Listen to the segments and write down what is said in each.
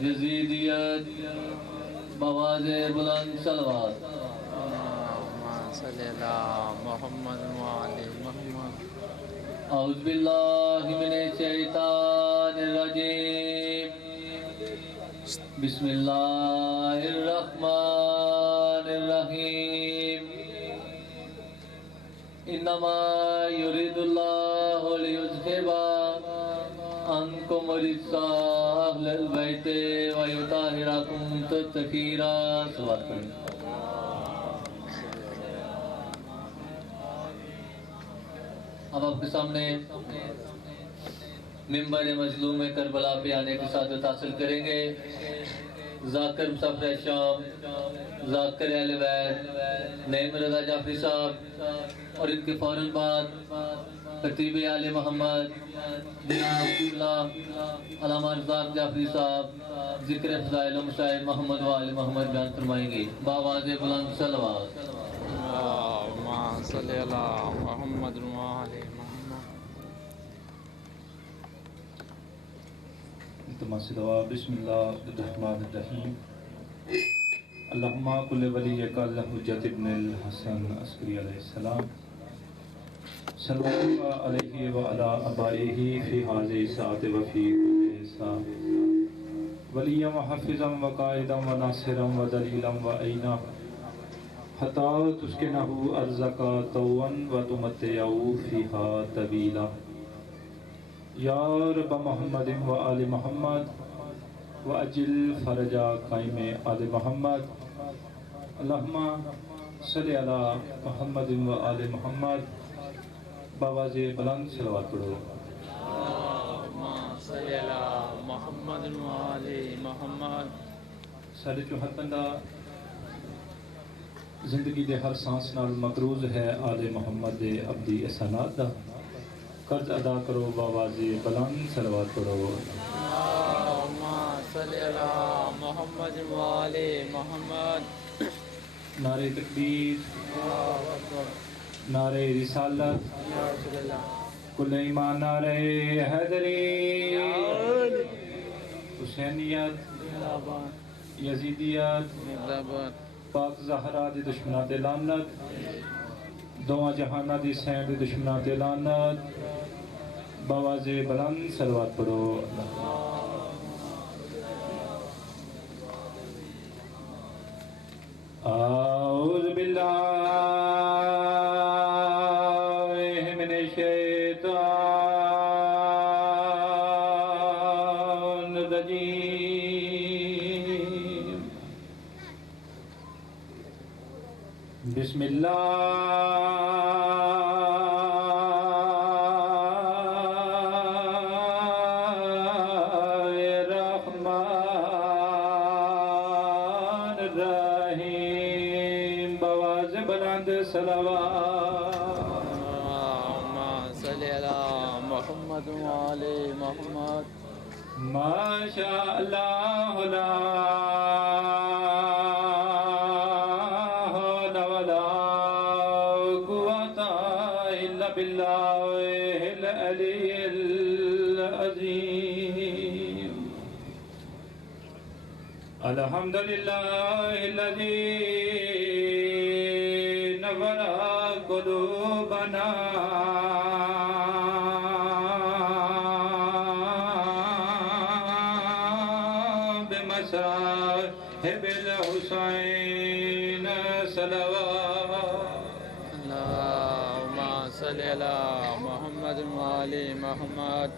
یزیدیت boys بلند صلوات اللهم صل على محمد وعلى محمد. اعوذ باللہ من الشیطان الرجیم بسم اللہ الرحمن الرحیم انما یرید اللہ لیذہب عنکم الرجس اہل البیت ویطہرکم تطہیرا. صلوات پڑھیں. اب آپ کے سامنے منبر مظلوم کربلا پہ آنے کی سعادت حاصل کریں گے ذاکر مسافر شام، ذاکر اہل بیت، نعیم رضا جعفری صاحب، اور ان کے فوراً بعد خطیب آل محمد جناب اللہ علامہ رزاق جعفری صاحب ذکر فضائل و مشاہد محمد و آل محمد بیان فرمائیں گے. بآواز بلند صلوات. اللهم صل على محمد وعلى محمد. التماس دعا. بسم اللہ الرحمن الرحیم. اللہم کل ولیک الحجۃ ابن الحسن عسکری علیہ السلام صلی اللہ علیہ وعلی آبائہ فی هذه الساعة وفی کل ساعة ولیا وحافظا وقائدا وناصرا ودلیلا وعینا حتی تسکنہ ارضک طوعا وتمتعہ فیہا طویلا. یا رب محمد و آل محمد وعجل فرج قائم آل محمد. اللہم صلی علی محمد و آل محمد. بآواز بلند صلوات پڑھو. اللهم صل على محمد وعلى محمد. سارے چوہر بندہ زندگی دے ہر سانس نال مقروض ہے آل محمد دے عبدی احسانات دا. قرض ادا کرو. بآواز بلند صلوات پڑھو. اللهم صل على محمد وعلى محمد. نعرہ تکبیر، اللہ اکبر. نعرہ رسالت، یا رسول اللہ. کل ایمان، نعرہ حیدری، حسینیت، زندہ باد. یزیدیت، زندہ باد. پاک زہرا دی دشمناں تے لعنت، دواں جہاناں دی سین دی دشمناں تے لعنت. بآواز بلند صلوات پڑھو. اعوذ باللہ من الشیطان الرجیم. بسم اللہ الرحمن الرحیم. بآواز بلند صلوات. اللهم صل على محمد وعلى محمد. ما شاء اللہ لا حول ولا قوة إلا بالله العلي العظيم. الحمد لله الذي نور قلوبنا بمصاحب الحسین صلوات. اللهم صل على محمد وعلى محمد.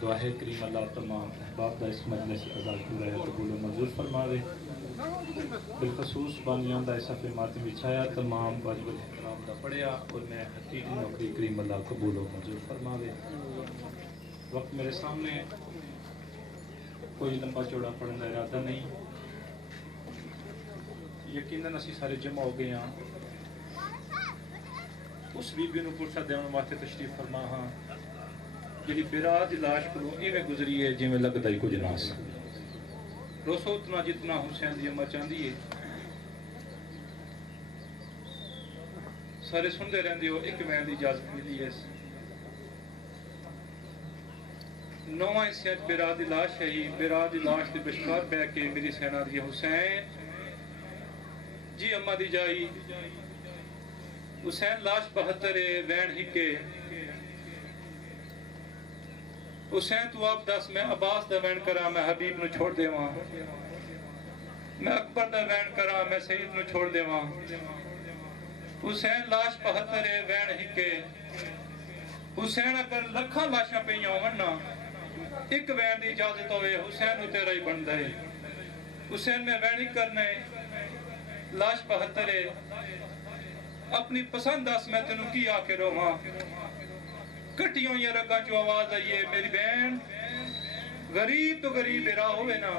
دعا ہے کریم اللہ تمام احباب دا اس مجلس ادا پورا قبول و منظور فرماوے. بالخصوص بانیان دا ایسا ماتم بچھایا تمام واجب الاحترام دا پڑھیا اور میں حقیقی نوکری کریم اللہ قبول و منظور فرماوے. وقت میرے سامنے کوئی لمبا چوڑا پڑھنے کا ارادہ نہیں. یقیناً اسی سارے جمع ہو گئے ہاں اس بی بی نو پرسا دیون واسطے تشریف فرما ہاں جی برا دی لاش کو ایویں گزری ہے جی میں لگتا ہی کچھ نہ سا. روسو اتنا جتنا حسین دی اماں چاہتی ہے. سارے سنتے رہتے ہو. ایک میں دی اجازت ملی ہے نواں حصے بیرا دی لاش ہے بیرا دی لاش دی بشکار بہ کے میری سینہ دی حسین جی اماں دی جائی حسین لاش 72 وین ہکے حسین تو آپ دس میں عباس دا وین کرا میں حبیب نو چھوڑ دے وہاں میں اکبر دا وین کرا میں سید نو چھوڑ دے وہاں حسین لاش 72 وین ہکے حسین اگر لکھاں لاشاں پہ ہونا ایک وین دی اجازت ہوئے حسین نو تیرا ہی بن دے حسین میں وین ہی کرنے لاش 72 اپنی پسند اس میں تینوں کی آکے رہا کٹیوں یہ رگاں جو آواز آئیے میری بہن غریب تو غریب بیرا ہوئے نا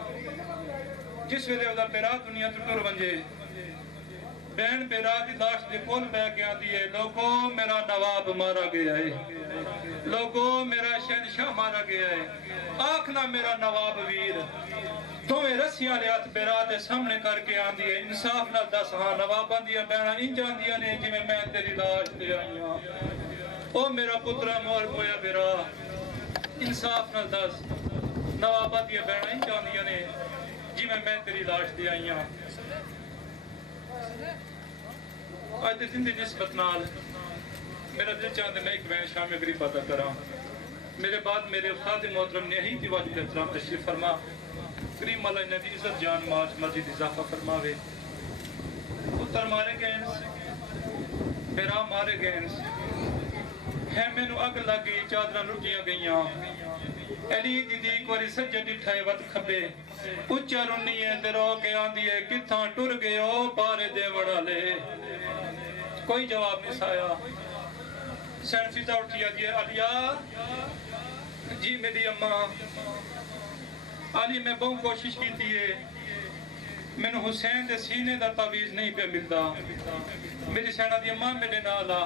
جس ویلے ہوتا بیرا دنیا تو ٹر ونجے بہن بیرا دی لاش دے کول بہ کے آتی ہے لوگوں میرا نواب مارا گیا ہے لوگوں میرا شہنشاہ مارا گیا ہے آنکھنا میرا نواب ویر تمہیں رسیاں لیات بیرا دے سامنے کر کے آندی ہے انصاف نہ دس ہاں نواباں دیا بہنا انجان دیا نے جی میں تیری لاش دے آئی ہاں او میرا پترہ مور پویا بیرا انصاف نہ دس نواباں دیا بہنا انجان دیا نے جی میں تیری لاش دے آئی ہاں آج تے زندگی نسبت نال میرا دل چاہتا ہے میں ایک بین شام غریب پاتا کرا میرے بعد میرے خادم محترم نے ہی تیواجی کا احترام تشریف فرما کریم اللہ نبی عزت جان ماج مزید اضافہ فرماوے پتر مارے گئے بیرا مارے گئے ہے میں نو اگ لگی چادرہ لٹیاں گئیاں علی دی دی کوری سجد ٹھائے وقت کھبے اچھا رونی ہے درو کے آندھی ہے کتھاں ٹر گئے ہو پارے دے وڑا لے کوئی جواب نہیں سایا سین فیضہ اٹھیا دیئے علیہ جی میری اماں علی میں بہت کوشش کی تھی میں نے حسین دے سینے دا تعویز نہیں پہ ملتا میری سینہ دی اماں میرے نالا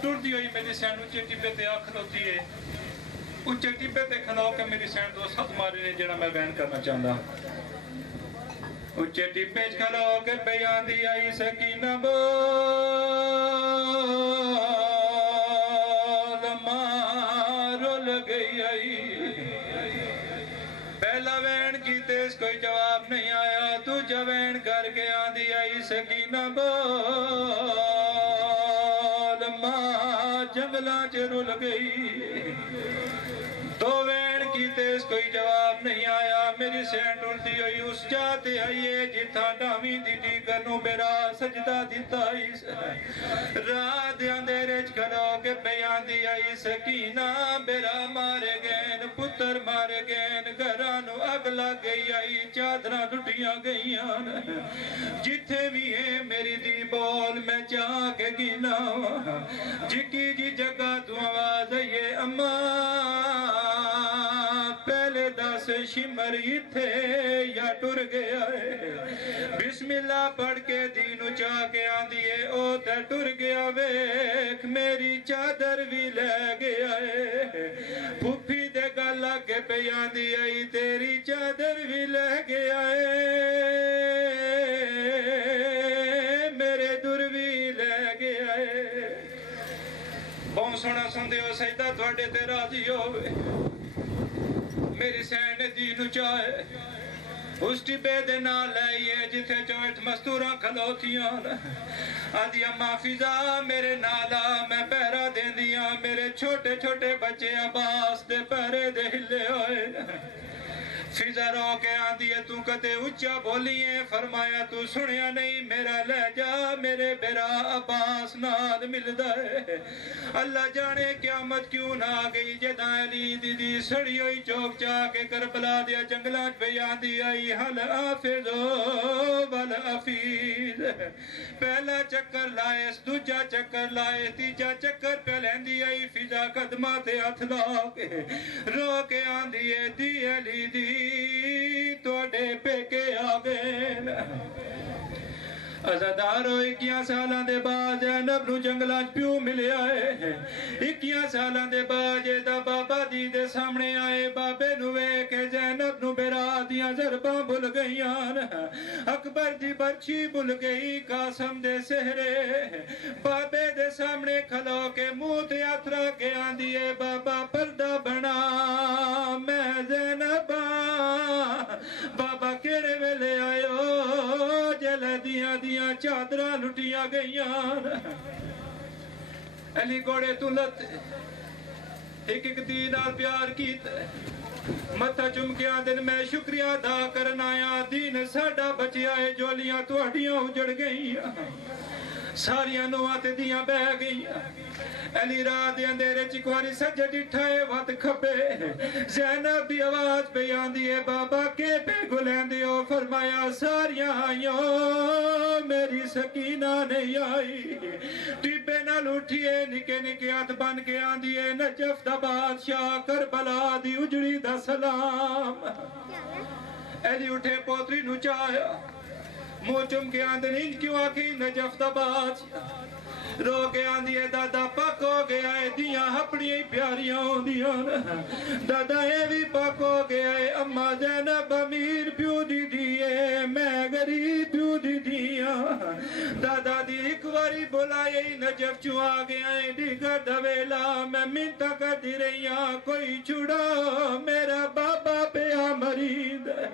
ٹر دی ہوئی میری سین اچھے ٹپے تے آکھ ہوتی ہے اچھے ٹپے تے کھلو کہ میری سین دو ساتھ مارے نے جنہ میں بیان کرنا چاہتا اچھے ٹپے کھلو کہ بیان دی آئی سکینہ پہلا وین کی تیز کوئی جواب نہیں آیا دوجہ وین کر کے آندھی آئی سکینہ بول ماں جنگلاں چرل گئی دو وین کی تیز کوئی جواب نہیں آیا میری سینٹ اڑتی ہوئی اس جاتے آئیے جتھا ڈامی دیٹی کرنو بیرا سجدہ دیتا ہی رات اندھیرے کھلو کے بیان دی آئی سکینہ بیرا مارے گئن پتر مارے گئن گھرانو اگ لگ گئی آئی چادرہ لٹیاں گئیاں جتھے بھی ہیں میری دی بول میں چاہ کے گینا جکی جی جگہ تو آواز آئیے اماں پہلے دس شمر تھے یا ٹر گیا ہے بسم اللہ پڑھ کے دینو چاہ کے آندھیے او تے ٹر گیا ویک میری چادر بھی لے گیا ہے پھوپھی دے گالا کے پہ آندھی آئی تیری چادر بھی لے گیا ہے میرے در بھی لے گیا ہے بہت سونا سندے ہو سجدہ تھوڑے تے راضی ہوئے میری سین دینو چاہے اس ٹبے دے نہ لائیے جتھے چوٹ مستوراں کھلوتیاں آدھی اماں فضا میرے نالا میں پہرا دیں دیاں میرے چھوٹے چھوٹے بچے عباس دے پہرے دے ہلے ہوئے فضا رو کے آندھی ہے تو کتے اچھا بولیے فرمایا تو سنیا نہیں میرا لہجہ میرے بیرا عباس نال ملدا ہے اللہ جانے قیامت کیوں نہ آگئی جدہ علی دی سڑی ہوئی چوک چاہ کے کربلا دیا جنگلات پہ آندھی آئی حل آفظو بل افیز پہلا چکر لائے دوجا چکر لائے تیجا چکر پہ لیندی آئی فضا قدمات ہتھ لا کے رو کے آندھی ہے دی علی دی توڑے پہ کے آگین عزادارو 21 سالاں دے بعد زینب نو جنگلاں پیو ملیا ہے 21 سالاں دے بعد دا بابا دی دے سامنے آئے بابے نو ویکھ کے زینب نو بیرا دیاں ضرباں بھل گئیاں اکبر دی برچی بھل گئی قاسم دے سہرے بابے دے سامنے کھلو کے منہ تے ہاتھ رکھ کے آندی ہے بابا پردہ بنا میں زینب بابا کیڑے ویلے آئیو جلے دیاں چادراں لٹیاں گئیاں علی گوڑے تو لت ایک دین نال پیار کیتا متھا چم کے آدن میں شکریہ ادا کرنا آیا دین ساڈا بچیا ہے جولیاں تہاڈیاں اجڑ گئیاں ساریاں نواں تے دیاں بہ گئیاں علی راہ دے اندھیرے چکواری سجے ڈٹھائے وات کھبے زینب دی آواز پہ آندی ہے بابا کے پہ گلیندی ہو فرمایا ساریاں آئیوں میری سکینہ نہیں آئی ٹیبے نہ لوٹھیے نکے نکے ہاتھ بن کے آندی ہے نجف دا بادشاہ کربلا دی اجڑی دا سلام علی اٹھے پوتری نو چاہیا منہ چم کے آندن ان کیوں آکھی نجف دا بادشاہ رو کے آندی ہے دادا پاک ہو گیا ہے دیاں اپنی پیاریاں ہوں دیاں دادا اے بھی پاک ہو گیا ہے اماں زینب امیر پیو دی دیئے میں غریب پیو دی دیاں دادا دی ایک واری بلائے نجف چوں آ گیا ہے دیگر دویلا میں منتا کر دی رہیاں کوئی چھڑا میرا بابا پیا مرید ہے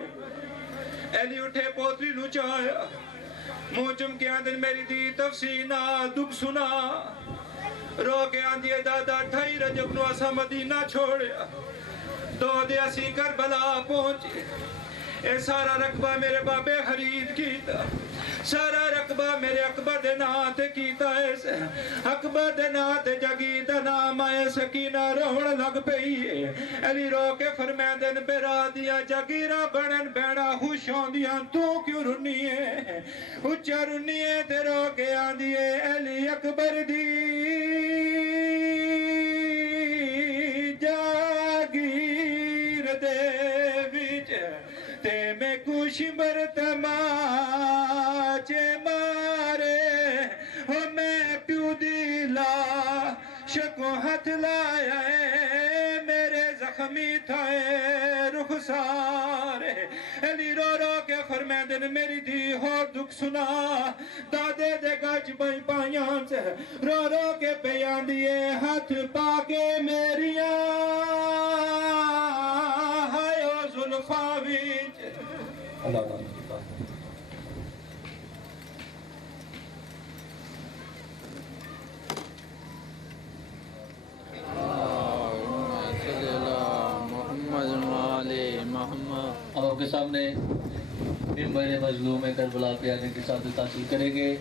علی اٹھے پوتری نو چاہیا منہ چم کے آندن میری دی تفسینہ دکھ سنا رو کے آندی دادا 28 رجب نو اسا مدینہ چھوڑیا 2 دے اسی کربلا پہنچے اے سارا رقبہ میرے بابے خرید کیتا سارا رقبہ میرے اکبر دے نام تے کیتا ہے اکبر دے نام تے جگی دا نام آئے سکینہ روڑ لگ پئی ہے علی رو کے فرمیندن بیرا دیا جگیرہ بڑن بیڑا خوش ہوں دیا تو کیوں رنی ہے اچھا رنی ہے تے رو کے آندی ہے علی اکبر دی جاگیر دے وچ تے میں کچھ برتما شکو ہاتھ لایا ہے میرے زخمی تھائے رخسارے علی رو رو کے فرمیندن میری دی ہو دکھ سنا دادے دے گاج بھائی پائیاں سے رو رو کے پیان دیے ہاتھ پاکے میریاں ہائیو ظلفاویج اللہ تعالیٰ آپ کے سامنے ممبر مظلوم کربلا پہ آنے کی سعادت حاصل کریں گے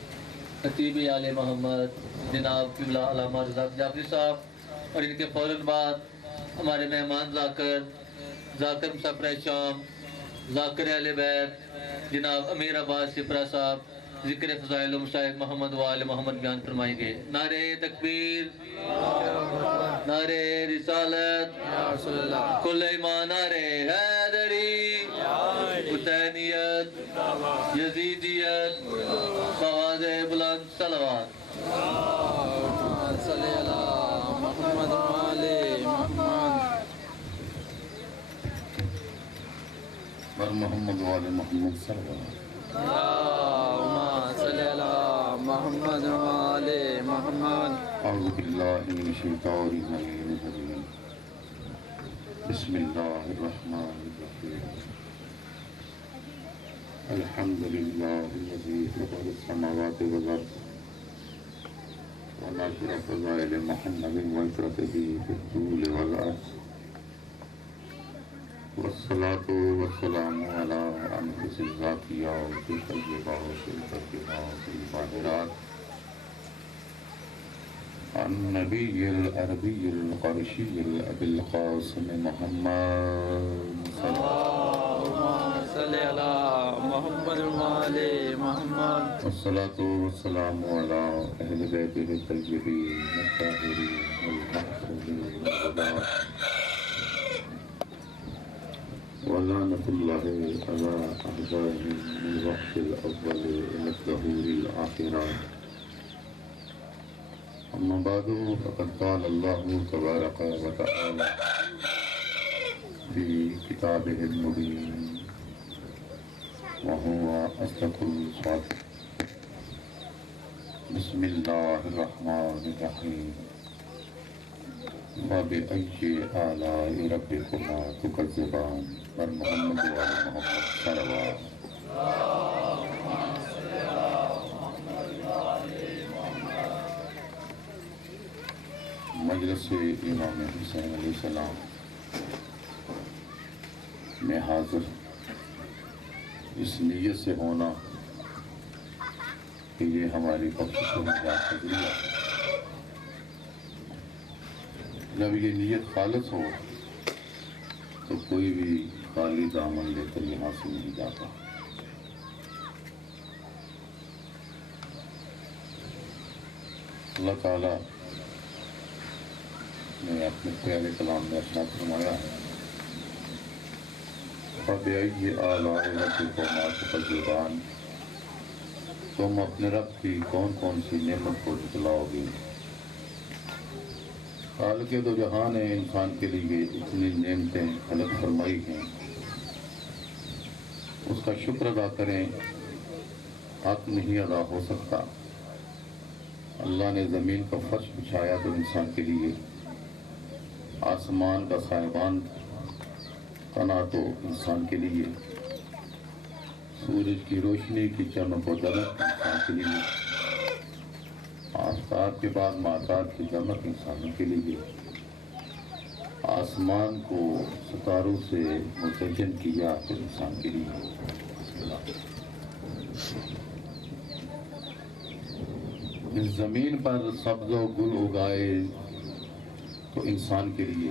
خطیب آل محمد جناب قبلہ علامہ رضا جعفری صاحب اور ان کے فوراً بعد ہمارے مہمان ذاکر مسافر شام ذاکر اہل بیت جناب امیر عباس سپرہ صاحب ذکر فضائل و مشاہد محمد و آل محمد بیان فرمائیں گے نعرہ تکبیر نعرہ رسالت کل ایمان نعرہ حیدری حسینیت یزیدیت فواز بلند صلوات صلی اللہ محمد و آل محمد بر محمد و آل محمد صلوات اللہم صلی اللہ محمد و آل محمد اعوذ باللہ من الشیطان الرجیم بسم اللہ الرحمن الرحیم الحمد للہ الذی فطر السماوات والارض وناشر فضائل محمد وعطرته في الطول والعرض والصلاة والسلام على أنفس الزاكيات الطيبات الطاهرات الطاهرات النبي العربي القرشي الأبي القاسم محمد اللہم صلی اللہ محمد و آل محمد والصلاة والسلام على أهل بيته الطيبين الطاهرين المحفوظين ولعنة الله على أعدائهم من وقت الأول إلى الظهور الآخرات. أما بعد فقد قال الله تبارك وتعالى في كتابه المبين وهو أصدق الصادقين. بسم الله الرحمن الرحيم. فبأي آلاء ربكما تكذبان. محمد وعلى محمد صلوات. مجلس امام حسین علیہ السلام میں حاضر اس نیت سے ہونا کہ یہ ہماری بخشش و نجات کا ذریعہ ہے۔ جب یہ نیت خالص ہو تو کوئی بھی خالی دامن لے کر یہاں سے نہیں جاتا۔ اللہ تعالیٰ نے اپنے پیارے کلام میں ارشاد فرمایا ہے فَبِأَيِّ آلَاءِ رَبِّكُمَا تُكَذِّبَانِ، تم اپنے رب کی کون کون سی نعمت کو جھٹلاؤ گے۔ خالق دو جہاں نے انسان کے لیے اتنی نعمتیں خلق فرمائی ہیں، اس کا شکر ادا کریں، حق نہیں ادا ہو سکتا۔ اللہ نے زمین کا فرش بچھایا تو انسان کے لیے، آسمان کا سائبان تنا تو انسان کے لیے، سورج کی روشنی کی چمک و دمک انسان کے لیے، آفتاب کے بعد ماتاب کی دمک انسانوں کے لیے، آسمان کو ستاروں سے متجن کیا تو انسان کے لیے، اس زمین پر سبز و گل اگائے تو انسان کے لیے،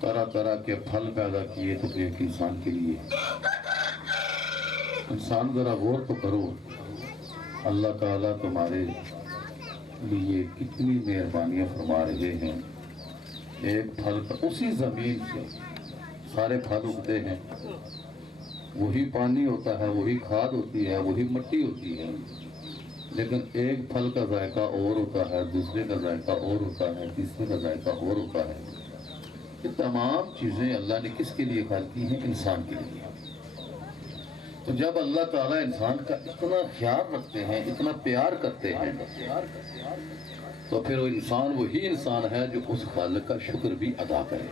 طرح طرح کے پھل پیدا کیے تو ایک انسان کے لیے۔ انسان ذرا غور تو کرو، اللہ تعالیٰ تمہارے لیے کتنی مہربانیاں فرما رہے ہیں۔ ایک پھل پر اسی زمین سے سارے پھل اگتے ہیں، وہی پانی ہوتا ہے، وہی کھاد ہوتی ہے، وہی مٹی ہوتی ہے، لیکن ایک پھل کا ذائقہ اور ہوتا ہے، دوسرے کا ذائقہ اور ہوتا ہے، تیسرے کا ذائقہ اور ہوتا ہے۔ یہ تمام چیزیں اللہ نے کس کے لیے خلق کی ہیں؟ انسان کے لیے۔ تو جب اللہ تعالیٰ انسان کا اتنا خیال رکھتے ہیں، اتنا پیار کرتے ہیں، تو پھر وہ انسان وہی انسان ہے جو اس خالق کا شکر بھی ادا کرے۔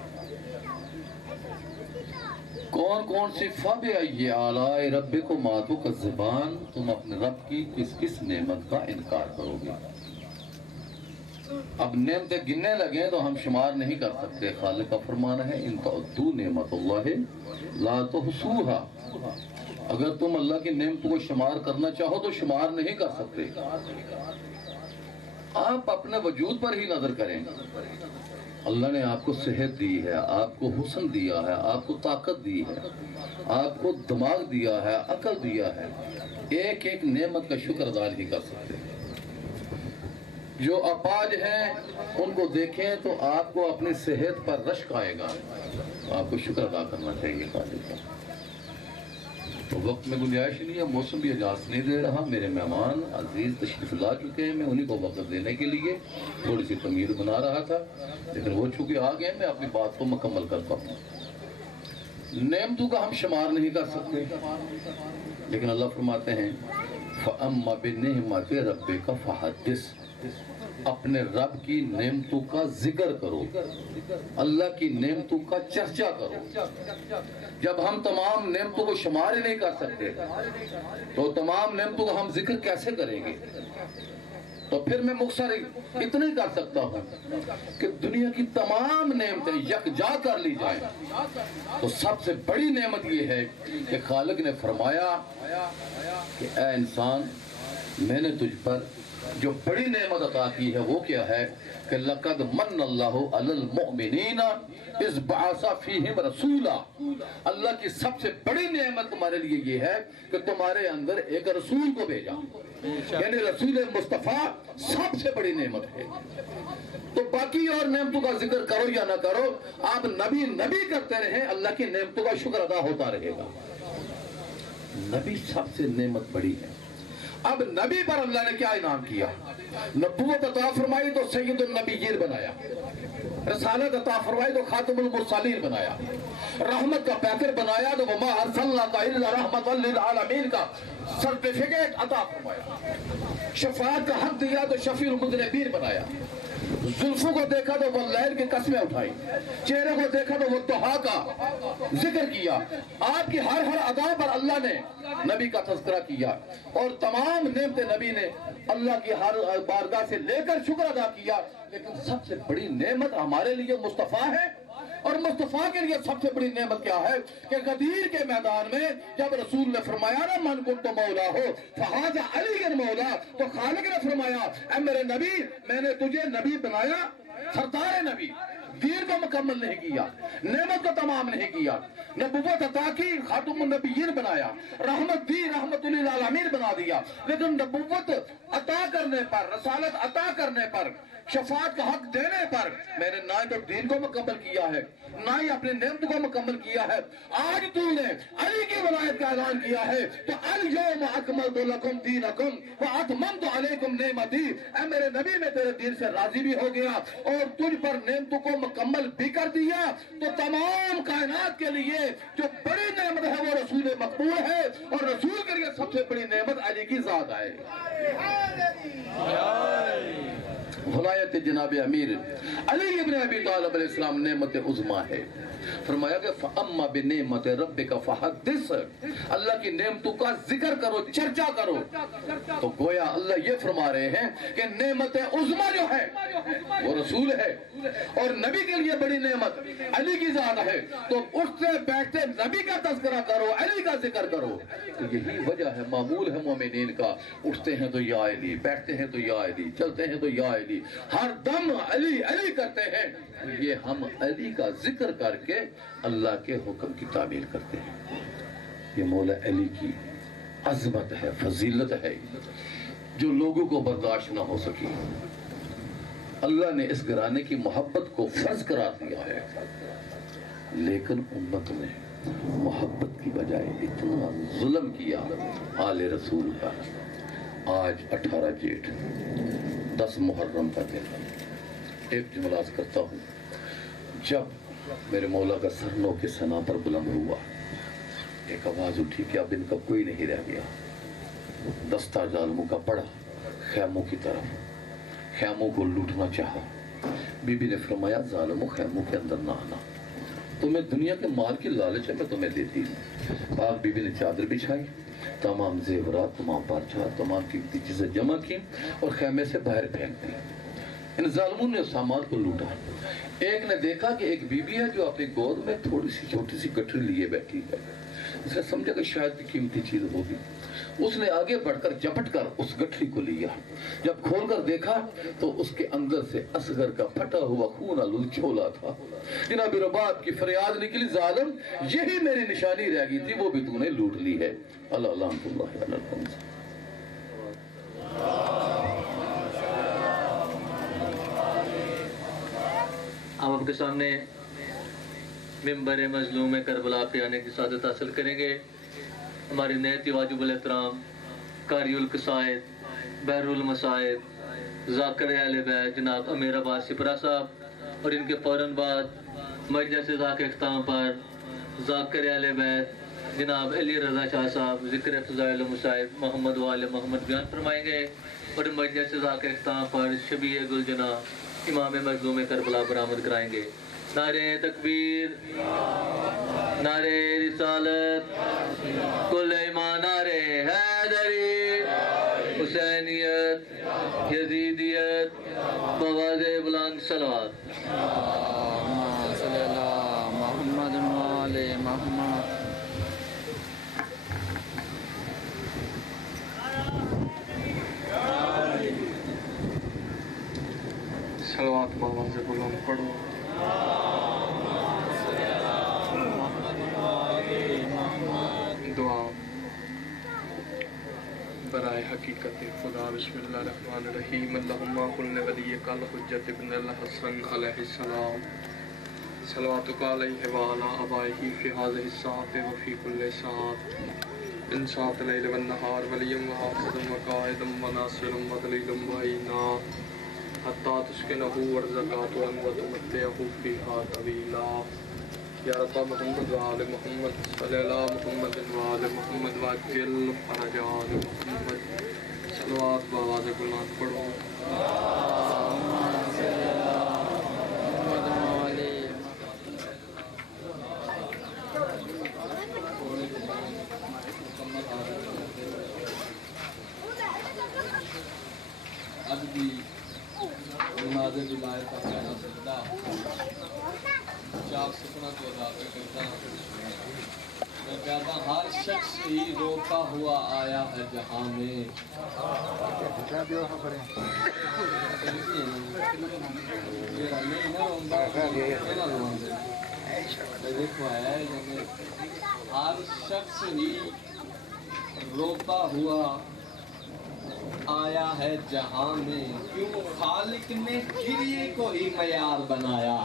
کون کون سی فَبِأَيِّ آلَاءِ رَبِّكُمَا تُكَذِّبَانِ، تم اپنے رب کی کس کس نعمت کا انکار کرو گے۔ اب نعمتیں گننے لگیں تو ہم شمار نہیں کر سکتے۔ خالق کا فرمان ہے ان تعدوا نعمت اللہ لا تحصوها، اگر تم اللہ کی نعمتوں کو شمار کرنا چاہو تو شمار نہیں کر سکتے۔ آپ اپنے وجود پر ہی نظر کریں، اللہ نے آپ کو صحت دی ہے، آپ کو حسن دیا ہے، آپ کو طاقت دی ہے، آپ کو دماغ دیا ہے، عقل دیا ہے، ایک ایک نعمت کا شکر ادا نہیں کر سکتے۔ جو اپاہج ہیں ان کو دیکھیں تو آپ کو اپنی صحت پر رشک آئے گا، آپ کو شکر ادا کرنا چاہیے خالق کا۔ تو وقت میں گنجائش نہیں ہے، موسم بھی اجازت نہیں دے رہا، میرے مہمان عزیز تشریف لا چکے ہیں، میں انہی کو وقت دینے کے لیے تھوڑی سی تمہید بنا رہا تھا، لیکن وہ چونکہ آ گئے، میں اپنی بات کو مکمل کرتا ہوں۔ نعمتوں کا ہم شمار نہیں کر سکتے، لیکن اللہ فرماتے ہیں فَأَمَّا بِنِعْمَتِ رَبِّكَ فَحَدِّثْ، اپنے رب کی نعمتوں کا ذکر کرو، اللہ کی نعمتوں کا چرچا کرو۔ جب ہم تمام نعمتوں کو شمار ہی نہیں کر سکتے تو تمام نعمتوں کو ہم ذکر کیسے کریں گے؟ تو پھر میں مختصر اتنا ہی کر سکتا ہوں کہ دنیا کی تمام نعمتیں یکجا کر لی جائیں تو سب سے بڑی نعمت یہ ہے کہ خالق نے فرمایا کہ اے انسان، میں نے تجھ پر جو بڑی نعمت عطا کی ہے وہ کیا ہے کہ لقد من اللہ علی المؤمنین اذ بعث فیہم رسولا. اللہ کی سب سے بڑی نعمت تمہارے لیے یہ ہے کہ تمہارے اندر ایک رسول کو بھیجا. یعنی رسول مصطفیٰ سب سے بڑی نعمت ہے. تو باقی اور نعمتوں کا ذکر کرو یا نہ کرو, آپ نبی نبی کرتے رہیں, اللہ کی نعمتوں کا شکر ادا ہوتا رہے گا. نبی سب سے نعمت بڑی ہے. اب نبی پر اللہ نے کیا انعام کیا؟ نبوت عطا فرمائی تو سید النبیین بنایا, رسالت عطا فرمائی تو خاتم المرسلین بنایا, رحمت کا پیکر بنایا تو وما ارسلناک الا رحمۃ للعالمین کا سرٹیفکیٹ عطا فرمایا, شفاعت کا حق دیا تو شفیع المذنبین بنایا, زلفوں کو دیکھا تو وہ لیل کی قسمیں اٹھائی, چہرے کو دیکھا تو وہ دعا کا ذکر کیا. آپ کی ہر ادا پر اللہ نے نبی کا تذکرہ کیا, اور تمام نعمت نبی نے اللہ کی ہر بارگاہ سے لے کر شکر ادا کیا. لیکن سب سے بڑی نعمت ہمارے لیے مصطفیٰ ہے, اور مصطفیٰ کے لیے سب سے بڑی نعمت کیا ہے کہ غدیر کے میدان میں جب رسول نے فرمایا نا من کنت مولا ہو فہذا علی مولا, تو خالق نے فرمایا اے میرے نبی میں نے تجھے نبی بنایا, سردار نبی, دین کو مکمل نہیں کیا, نعمت کو تمام نہیں کیا, نبوت عطا کی, خاتم النبیین بنایا, رحمت دی, رحمت للعالمین بنا دیا. لیکن نبوت عطا کرنے پر, رسالت عطا کرنے پر, شفاعت کا حق دینے پر میں نے نہ تو دین کو مکمل کیا ہے, نہ ہی اپنے نعمت کو مکمل کیا ہے. آج تو نے علی کی ولایت کا اعلان کیا ہے تو الیوم اکملت لکم دینکم واتممت علیکم نعمتی. اے میرے نبی میں تیرے دین سے راضی بھی ہو گیا اور تجھ پر نعمتوں کو مکمل بھی کر دیا. تو تمام کائنات کے لیے جو بڑی نعمت ہے وہ رسول مقبول ہے, اور رسول کے لیے سب سے بڑی نعمت علی کی ذات ہے. ولایت جناب امیر علی ابن ابی طالب علیہ السلام نعمت عظمیٰ ہے. فرمایا کہ فَأَمَّا بِنِعْمَةِ رَبِّكَ فَحَدِّثْ, اللہ کی نعمتوں کا ذکر کرو, چرچا کرو. تو گویا اللہ یہ فرما رہے ہیں کہ نعمت عظمیٰ جو ہے وہ رسول ہے, اور نبی کے لیے بڑی نعمت علی کی ذات ہے. تو اٹھتے بیٹھتے نبی کا تذکرہ کرو, علی کا ذکر کرو. تو یہی وجہ ہے, معمول ہے مومنین کا, اٹھتے ہیں تو یا علی, بیٹھتے ہیں تو یا علی, چلتے ہیں تو یا علی, ہر دم علی علی کرتے ہیں. یہ ہم علی کا ذکر کر کے اللہ کے حکم کی تعمیل کرتے ہیں. یہ مولا علی کی عظمت ہے, فضیلت ہے, جو لوگوں کو برداشت نہ ہو سکی. اللہ نے اس گھرانے کی محبت کو فرض قرار دیا ہے, لیکن امت نے محبت کی بجائے اتنا ظلم کیا آل رسول کا. آج 18 جیٹھ 10 محرم کا دن, ایک جملہ عرض کرتا ہوں, جب میرے مولا کا سر نو کے سنا پر بلند ہوا, ایک آواز اٹھی کہ اب ان کا کوئی نہیں رہ گیا. دستہ ظالموں کا پڑا خیموں کی طرف, خیموں کو لوٹنا چاہا. بی بی نے فرمایا ظالموں خیموں کے اندر نہ آنا, تمہیں دنیا کے مال کی لالچ ہے میں تمہیں دیتی ہوں. پاک بی بی نے چادر بچھائی, تمام زیورات, تمام پارچہ, تمام قیمتی چیزیں جمع کی اور خیمے سے باہر پھینک دی. ان ظالموں نے سامان کو لوٹا. ایک نے دیکھا کہ ایک بی بی ہے جو اپنی گود میں تھوڑی سی چھوٹی سی گٹھری لیے بیٹھی ہے. اس نے سمجھا کہ شاید قیمتی چیز ہوگی. اس نے آگے بڑھ کر جپٹ کر اس گٹھری کو لیا. جب کھول کر دیکھا تو اس کے اندر سے اصغر کا پھٹا ہوا خون آلود چھولا تھا. جناب رباب کی فریاد نکلی, ظالم یہی میری نشانی رہ گئی تھی, وہ بھی تو نے لوٹ لی ہے. اللہ لعنت اللہ علی الخنزیر. ہم آپ کے سامنے ممبر مظلوم کربلا پہ آنے کی سعادت حاصل کریں گے. ہمارے نہایت واجب الاحترام قاری القصائد, بحر المصائب, ذاکر اہل بیت جناب امیر عباس سپرہ صاحب, اور ان کے فوراً بعد مجلس ذاکر اختتام پر ذاکر اہل بیت جناب علی رضا شاہ صاحب ذکر فضائل المصائب محمد وآل محمد بیان فرمائیں گے. اور مجلس ذاکر اختتام پر شبیہ گل جناب امام مظلوم کربلا برآمد کرائیں گے. نعرہ تکبیر, نعرہ رسالت, کل ایمان, نعرہ حیدری, حسینیت, یزیدیت, بواز بلند صلوات. صلی اللہ محمد وآل محمد. پڑھو دعا برائے حقیقت خدا بسم اللہ الرحمن الرحیم اللہم قل ولیک الحجت ابن الحسن علیہ السلام صلواتک علیہ وعلا آبائہ فی هذه الساعة وفی کل ساعة ان ساعة اللیل والنہار ولیم وحافظا وقائدا وناصرا ودلیلا معینا حتی تسکنہ ورزقا وتمتعہ فیہا طویلا یا رب محمد وآل محمد صلی اللہ محمد وآل محمد وعجل فرج آل محمد صلوات بآواز بلند پڑھو اب بھی نماز بلائے کا پہلا سجدہ چار سکنا کو ادا کرتا میں کہتا ہر شخص ہی روتا ہوا آیا ہے جہاں میں ہر شخص ہی روتا ہوا آیا ہے جہاں میں کیوں خالق نے گریے کو ہی معیار بنایا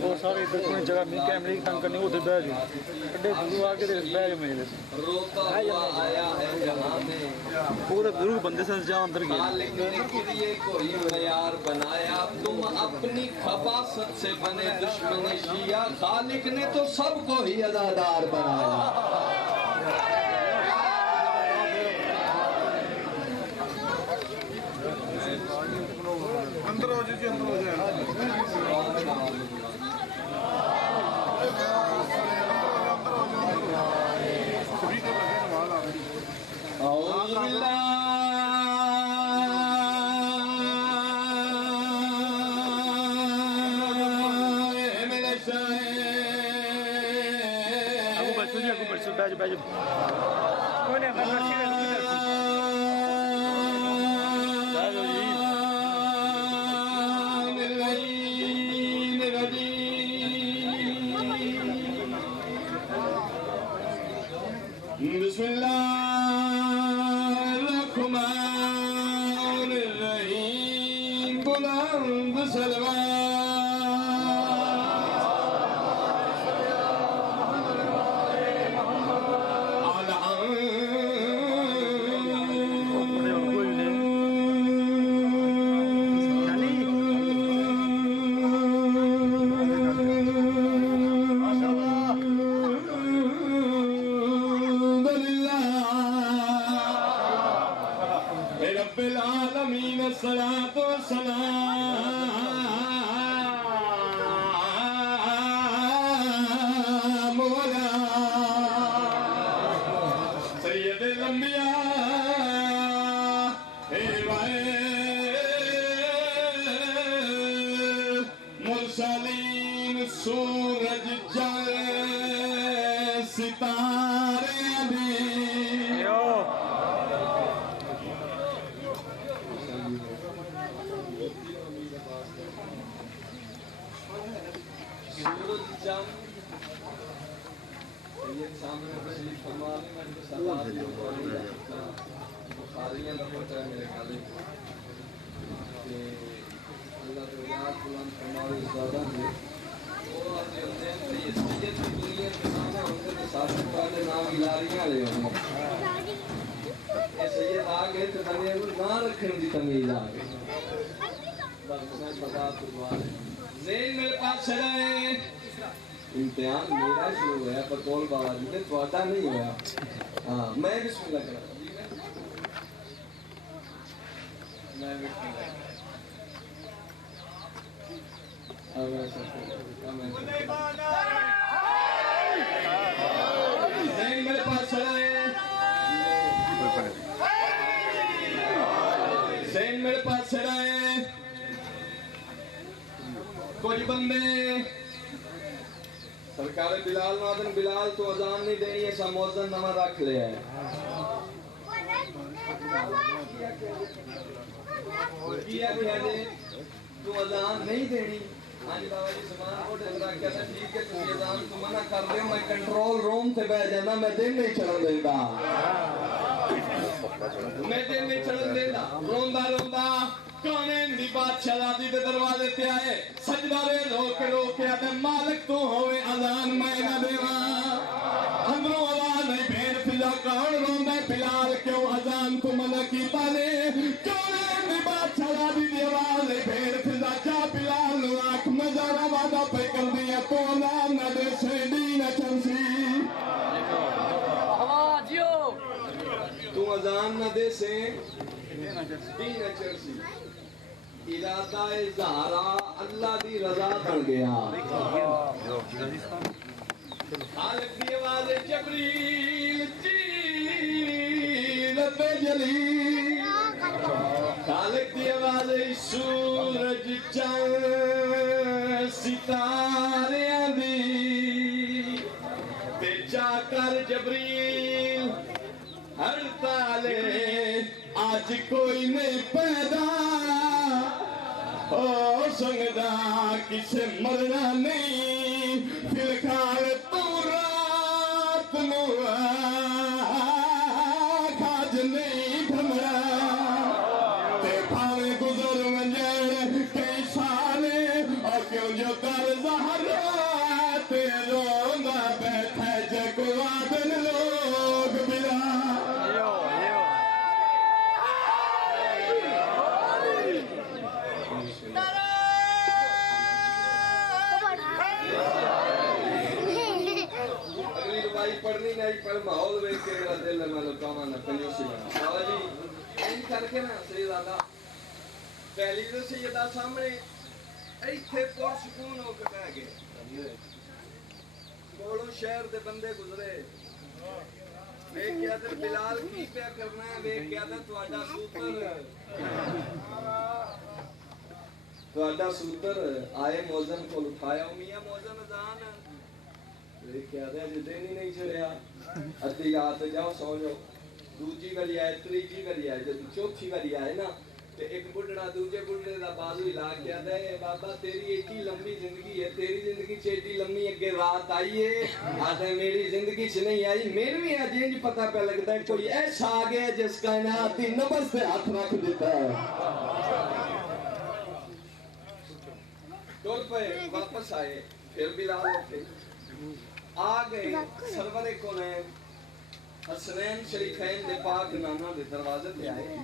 وہ سارے ادھر کوئی جگہ نہیں کیمرے کی تنگ کرنی ادھر بہ جاؤ کڈے گرو آ کے بہ جاؤ میرے روتا ہوا آیا ہے جہاں میں پورے گرو بندے سے جہاں اندر گئے خالق نے گریے کو ہی معیار بنایا تم اپنی خباثت سے بنے دشمن شیعہ خالق نے تو سب کو ہی عزادار بنایا اندر ہو جائے اندر ہو جائے اعوذ باللہ من الشیطان بسم اللہ الرحمن الرحیم بلند رب العالمین الصلاۃ والسلام علی سید الانبیاء مرسلین سورج جائے ستارے بھی سورج چاند سید سامنے تشریف فرما لیں میں سلام بخاریاں لکھتا ہے میرے خالق کہ اللہ تعالیٰ بلند فرمائے زیادہ ہے وہ آتے ہوتے ہیں سید کی دنیا کے سامنے ہوتے ہیں ساتھ والے نام گلاریاں لے ہوں یہ سید آگے تو تمیز نہ رکھنے دی تمیز آگے بس میں بتا تو بات ہے زین میرے پاس چلا ہے امتحان میرا شروع ہوا ہے بقول بابا جی نے توڑا نہیں ہوا ہاں میں بسم اللہ کرا میں بسم اللہ زین میرے پاس چلا ہے زین میرے پاس چلا ہے کچھ بندے سرکار بلال نادن بلال تو اذان نہیں دینی ایسا موزن نمہ رکھ لیا ہے کیا کیا دے تو اذان نہیں دینی ہاں جی بابا جی زبان کو ڈنگرا کیا تھا ٹھیک ہے تسی اذان تو منع کر دے میں کنٹرول روم تے بیٹھ جانا میں دن نہیں چڑھن دیندا میں دن نہیں چڑھن دیندا روندا روندا کونین دی بادشاہ دادی دے دروازے تے آئے سجدہ وے روک کے آدھے مالک تو ہوئے اذان میں نہ دیواں اندروں آواز نہیں بھیڑ پھلا کون روندا بلال کیوں اذان تو منع کیتا نے کونین دی بادشاہ دادی دی آواز نہیں بھیڑ پھلا جا بلال نو آنکھ مزارا وعدہ پہ کر دیا تو اذان نہ دے سیڈی نہ چنسی تو اذان نہ دے سے دی نہ چنسی ارادہ اظہارا اللہ دی رضا بن گیا خالق دی آواز جبریل جی رب جلیل خالق دی آواز سورج چاند ستاریاں دی تے جا کر جبریل ہر تالے آج کوئی نہیں پیدا او سنگدا کسے مرنا نہیں فی الحال تو رات نو کھاج نہیں بھمرا تے بھاوے گزر منجر کئی سالے اور کیوں جو در زہرا تے روندا بیٹھے جگوادن لوگ بلا پڑھنی نہیں پر ماحول ویک کے میرا دل ہے میں لکاما نہ کنجوسی بنا بابا جی این کر کے نا سیدہ پہلی تو سیدہ سامنے ایتھے پر سکون ہو کے بہ گئے کولوں شہر دے بندے گزرے ویک کیا دے بلال کی پیا کرنا ہے ویک کیا دے تواڈا سوتر آئے موزن کو اٹھایا میاں موزن اذان کیا دے جو دن ہی نہیں چڑھیا ادھی رات جاؤ سو جاؤ دوجی والی آئے تریجی والی آئے جب چوتھی والی آئے نا تے ایک بڑھڑا دوجے بڑھڑے دا بازو ہلا کیا دے بابا تیری ایڈی لمبی زندگی ہے تیری زندگی چ ایڈی لمبی اگے رات آئی ہے آدھے میری زندگی چ نہیں آئی میرے بھی آج انج پتہ پہ لگتا ہے کوئی ایسا آ گیا جس کائناتی نبض سے ہاتھ رکھ دیتا ہے ٹور پہ واپس آئے پھر بلال اٹھے آ گئے سرور کونین حسنین شریفین دے پاک نانا دے دروازے تے آئے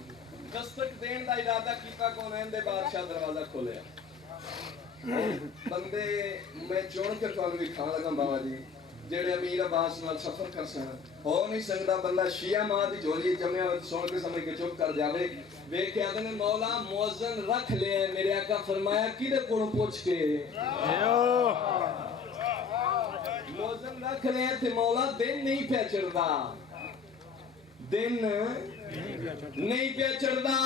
دستک دین دا ارادہ کیتا کونین دے بادشاہ دروازہ کھولیا بندے میں چون کے تو بھی کھان لگا بابا جی جڑے امیر عباس نال سفر کر سن ہو نہیں سکتا بندہ شیعہ ماں دی جھولی جمع سن کے سمجھ کے چپ کر جاوے ویکھ کے آدھے مولا موزن رکھ لے میرے آقا فرمایا کدے کولوں پوچھ کے موزن رکھ لے تے مولا دن نہیں پیا چڑھدا دن نہیں پیا چڑھدا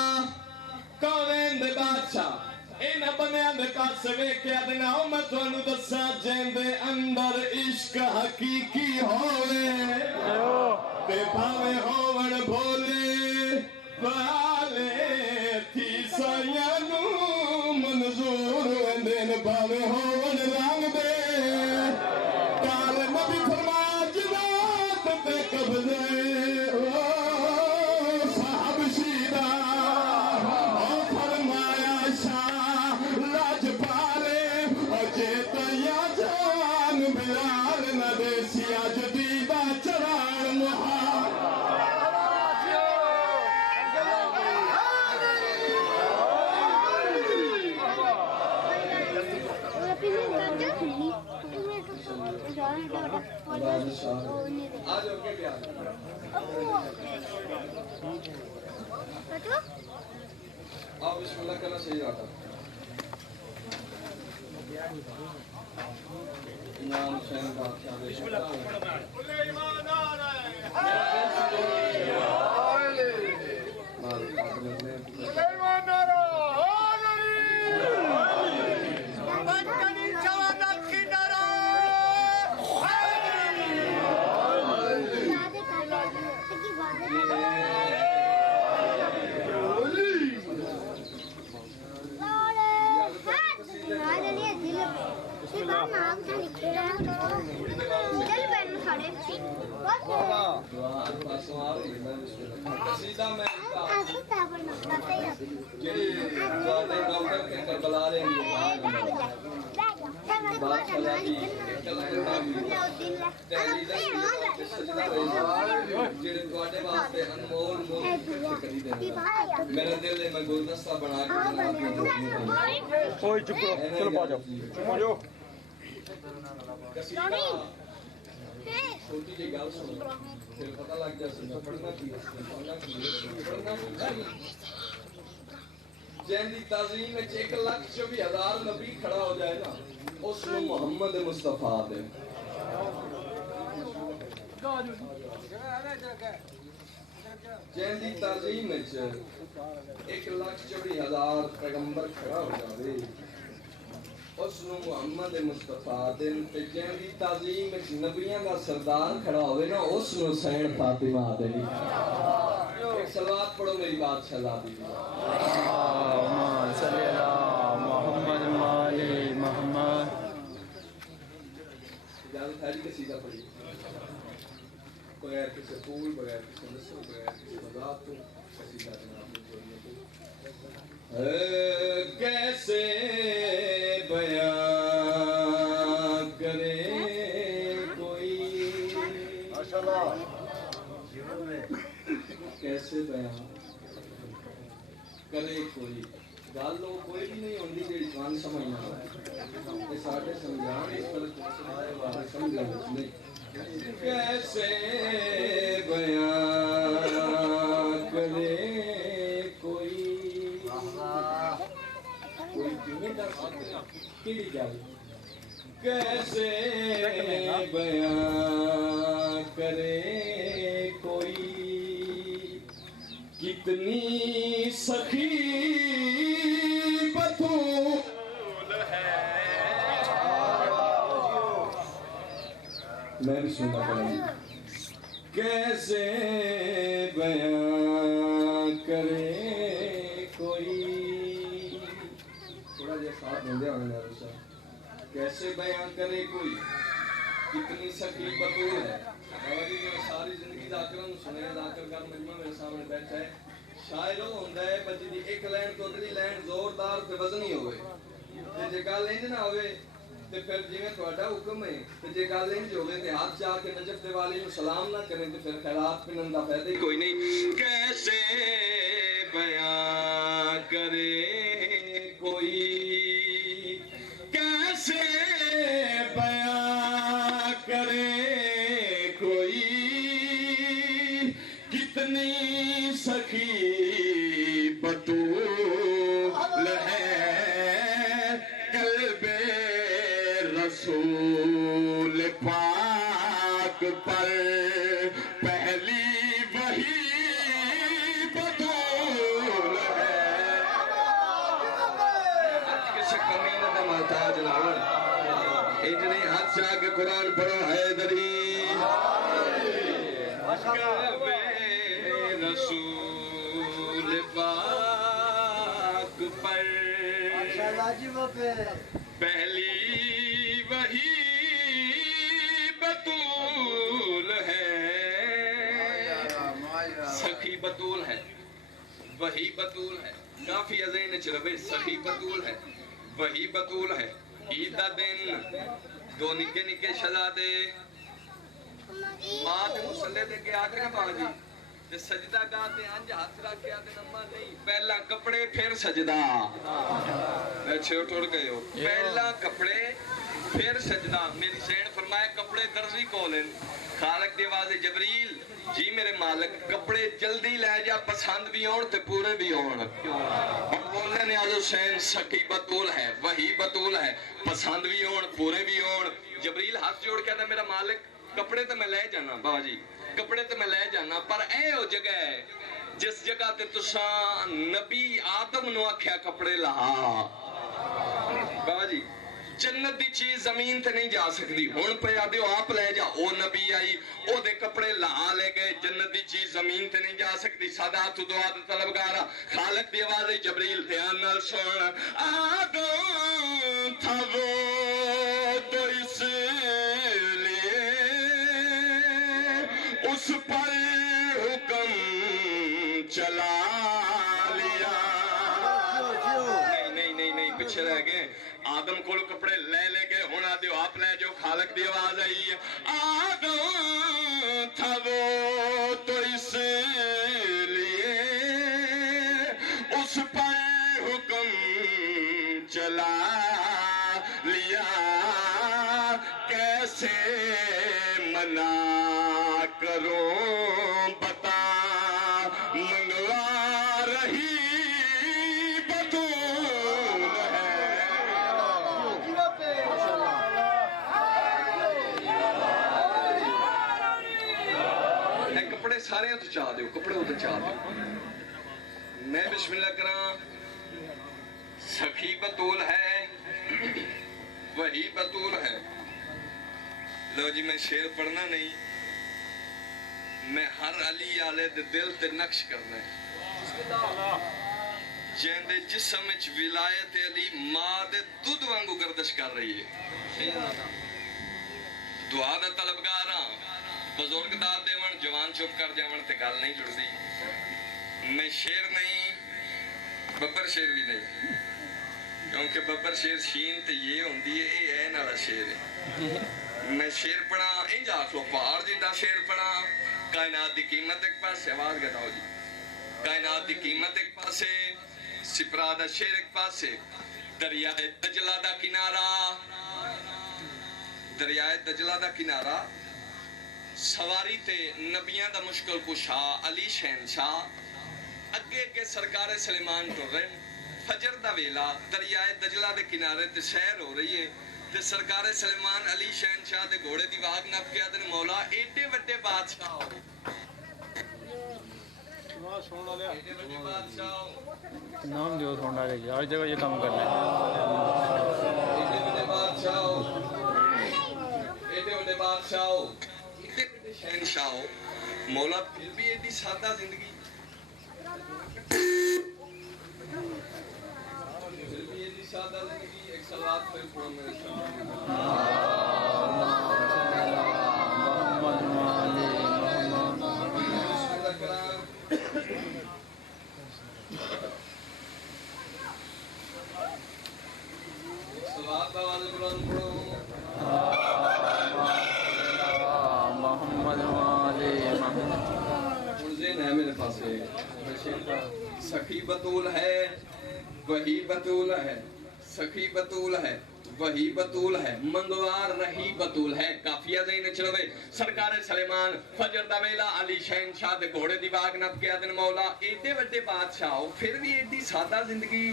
کونین دے بادشاہ اینا بنیاں دے پاس ویکھیا تے نہ میں تانوں دساں جیندے اندر عشق حقیقی ہوئے تے بھاوے ہون بھولے والے تھی سایاں نوں منظور وندن بھاوے ہون رنگ دے کال نبی فرمایا جنات تے قبضے آج اوکے بھی آج آپ بسم اللہ کرنا صحیح رہا تھا امام حسین بادشاہ بسم قصیدہ میں ڈاکٹر کے کربلا رہے ہیں میرا دل ہے میں گلدستہ بنا کوئی چپ کرو چلو پا جاؤ چھوٹی جی گل سنو پھر پتہ لگ جائے پڑھنا کی جن کی تعظیم 1,24,000 نبی کھڑا ہو جائے نا اس کو محمد مصطفیٰ دے جن کی تعظیم 1,24,000 پیغمبر کھڑا ہو جائے اس کو محمد مصطفیٰ دے جن کی تعظیم نبیاں کا سردار کھڑا ہوئے نا اس کو حسین فاطمہ دے ایک صلوات پڑھو میری بات شہزاد دی صلی اللہ محمد مالی محمد اجازت ہے کہ سیدھا پڑھی بغیر کسی پول بغیر کسی نسل بغیر کسی مذاق تو سیدھا جناب نے پڑھنے کو کیسے بیان کرے کوئی کیسے بیان کرے کوئی گل وہ کوئی بھی نہیں ہوندی جیڑی جوان سمجھنا یہ ساڈے سمجھان اس پر سمجھنا نہیں کیسے بیان کرے کوئی کیویں کر سکتا کیڑی گل کیسے بیان کرے کوئی کتنی سخی بطول ہے میں بھی سننا پڑا کیسے بیان کرے کوئی تھوڑا جا ساتھ دے ہونے والا کیسے بیان کرے کوئی کتنی سخی بطول ہے جی میں ساری زندگی ذاکروں سنے ذاکر کا مجمع میرے سامنے بیٹھا ہے شاعر وہ ہوندا ہے بچی دی ایک لائن تو اگلی لائن زوردار تے وزنی ہوئے تے جے گل انج نہ ہوئے تے پھر جویں تہاڈا حکم ہے تے جے گل انج ہوئے تے ہاتھ چاہ کے نجف دے والی نوں سلام نہ کریں تے پھر خیرات پنن دا فائدہ ہی کوئی نہیں کیسے بیان کرے کوئی کیسے بیان کرے کوئی کتنی سخی بطول ہے قلب رسول پاک پر پہلی وہی بطول ہے کسی کمینہ کا محتاج نہ ہو اتنے ہاتھ سے آگے قرآن پڑھو حیدری رسول پاک پر پہلی وہی بطول ہے سخی بطول ہے وہی بطول ہے کافی ذہن چ رہے سخی بطول ہے وہی بطول ہے عید دا دن دو نکے نکے شہزادے ماں تے مسلے دے کے آ کے نا باں جی تے سجدہ گاتے انج ہاتھ رکھ کے آتے نما نہیں پہلا کپڑے پھر سجدہ اچھے اٹھ گئے ہو پہلا کپڑے پھر سجدہ میری سین فرمایا کپڑے درزی کولن خالق دی آواز جبریل جی میرے مالک کپڑے جلدی لے جا پسند بھی ہون تے پورے بھی ہون بولنے نیاز حسین سکی بطول ہے وہی بطول ہے پسند بھی ہون پورے بھی ہون جبریل ہاتھ جوڑ کے آتا میرا مالک کپڑے تو میں لے جانا بابا جی کپڑے تو میں لے جانا پر اے ہو جگہ ہے جس جگہ تے تساں نبی آدم نو آکھیا کپڑے لہا بابا جی جنت دی چیز زمین تے نہیں جا سکتی ہون پہ آدھے ہو آپ لے جا او نبی آئی او دے کپڑے لہا لے گئے جنت دی چیز زمین تے نہیں جا سکتی سادات دعا دے طلبگارا خالق دی آواز جبریل دھیان نال سن آدم تھا وہ تو اس اس پر حکم چلا لیا. نہیں پیچھے رہ گئے. آدم کو کپڑے لے گئے ہوں آدھے آپ لے جو خالق دی آواز آئی ہے. آدم تھا وہ تو اس لیے اس پر حکم چلا لیا. کیسے منع کروں بتا منگوا رہی کپڑے سارے تو چاہ دیو کپڑے ادھر چاہ دیو. میں بسم اللہ کراں. سخی بطول ہے وہی بطول ہے. لو جی میں شعر پڑھنا نہیں میں ہر علی آلے دے دل تے نقش کرنا ہے. جین دے جسم وچ ولایت علی ماں دے دودھ وانگو گردش کر رہی ہے. دعا دا طلبگار ہاں. بزرگ داد دیون جوان چپ کر جاون تے گل نہیں جڑدی. میں شیر نہیں ببر شیر بھی نہیں کیونکہ ببر شیر شین تے یہ ہوندی ہے اے این والا شیر ہے. میں شیر پڑھا انج آکھ لو پہاڑ جیڈا شیر پڑھا. کائنات دی قیمت ایک پاسے آواز گٹاؤ جی. کائنات دی قیمت ایک پاسے سپرا دا شیر ایک پاسے. دریائے دجلہ دا کنارہ دریائے دجلہ دا کنارہ سواری تے نبیاں دا مشکل کشا علی شہنشاہ. اگے کے سرکار سلیمان ٹر رہے فجر دا ویلا دریائے دجلہ دے کنارے تے سیر ہو رہی ہے تے سرکار سلیمان علی شہنشاہ دے گھوڑے دی واگ نپ کے آدھے مولا ایڈے وڈے بادشاہ ہو ایڈے وڈے بادشاہ ہو نام دیو سونا لے ہر جگہ یہ کام کرنا ایڈے وڈے بادشاہ ہو ایڈے وڈے بادشاہ ہو شہنشاہ ہو. مولا پھر بھی ایڈی سادہ زندگی پھر بھی ایڈی سادہ زندگی. ایک صلوات پہ پڑھو میرے صلوات کا آواز بلند پڑھو. ہے میرے پاس سخی بطول ہے وہی بطول ہے. سخی بطول ہے وہی بطول ہے. منگوار رہی بطول ہے. کافیہ ذہن چلوے. سرکار سلیمان فجر دا ویلا علی شہنشاہ دے گھوڑے دی واگ نپ کے آدن مولا ایڈے وڈے بادشاہ ہو پھر بھی ایڈی سادہ زندگی.